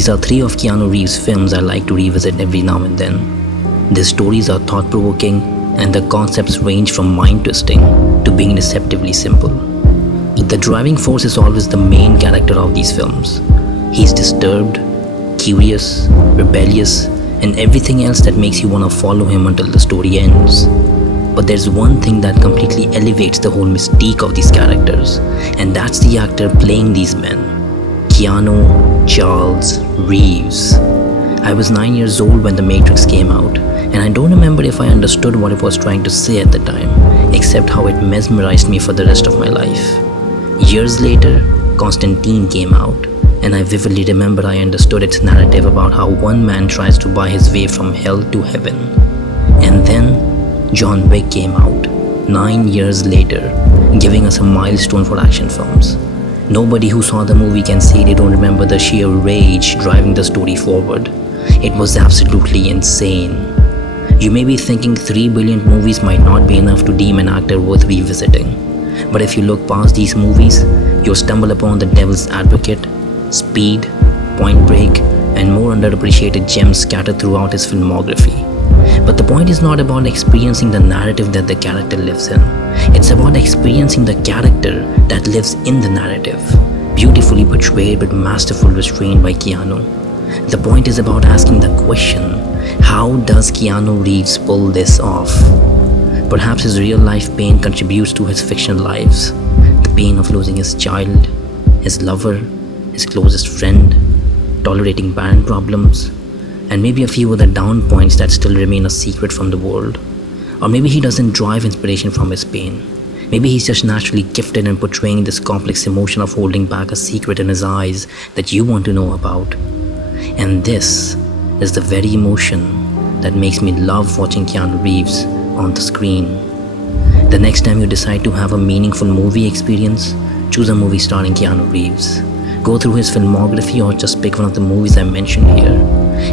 These are three of Keanu Reeves' films I like to revisit every now and then. Their stories are thought-provoking, and the concepts range from mind-twisting to being deceptively simple. The driving force is always the main character of these films. He's disturbed, curious, rebellious, and everything else that makes you want to follow him until the story ends. But there's one thing that completely elevates the whole mystique of these characters, and that's the actor playing these men, Keanu Charles Reeves. I was 9 years old when The Matrix came out, and I don't remember if I understood what it was trying to say at the time, except how it mesmerized me for the rest of my life. Years later, Constantine came out, and I vividly remember I understood its narrative about how one man tries to buy his way from hell to heaven. And then John Wick came out, 9 years later, giving us a milestone for action films. Nobody who saw the movie can say they don't remember the sheer rage driving the story forward. It was absolutely insane. You may be thinking 3 brilliant movies might not be enough to deem an actor worth revisiting. But if you look past these movies, you'll stumble upon The Devil's Advocate, Speed, Point Break, and more underappreciated gems scattered throughout his filmography. But the point is not about experiencing the narrative that the character lives in. It's about experiencing the character that lives in the narrative, beautifully portrayed with masterful restraint by Keanu. The point is about asking the question, how does Keanu Reeves pull this off? Perhaps his real-life pain contributes to his fictional lives. The pain of losing his child, his lover, his closest friend, tolerating parent problems, and maybe a few other down points that still remain a secret from the world. Or maybe he doesn't derive inspiration from his pain. Maybe he's just naturally gifted in portraying this complex emotion of holding back a secret in his eyes that you want to know about. And this is the very emotion that makes me love watching Keanu Reeves on the screen. The next time you decide to have a meaningful movie experience, choose a movie starring Keanu Reeves. Go through his filmography or just pick one of the movies I mentioned here.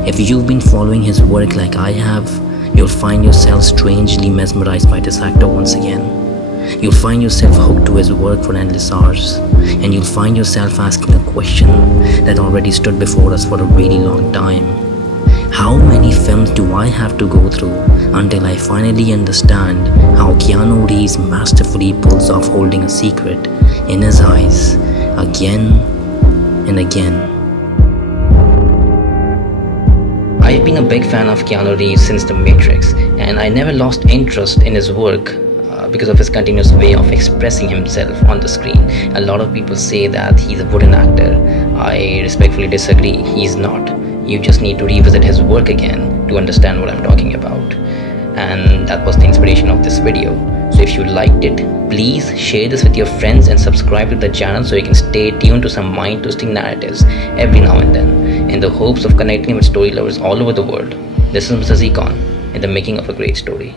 If you've been following his work like I have, you'll find yourself strangely mesmerized by this actor once again. You'll find yourself hooked to his work for endless hours, and you'll find yourself asking a question that already stood before us for a really long time. How many films do I have to go through until I finally understand how Keanu Reeves masterfully pulls off holding a secret in his eyes again and again? I've been a big fan of Keanu Reeves since The Matrix, and I never lost interest in his work because of his continuous way of expressing himself on the screen. A lot of people say that he's a wooden actor. I respectfully disagree. He's not. You just need to revisit his work again to understand what I'm talking about. And that was the inspiration of this video. So if you liked it, please share this with your friends and subscribe to the channel so you can stay tuned to some mind-twisting narratives every now and then, in the hopes of connecting with story lovers all over the world. This is Mr. Zcon in the making of a great story.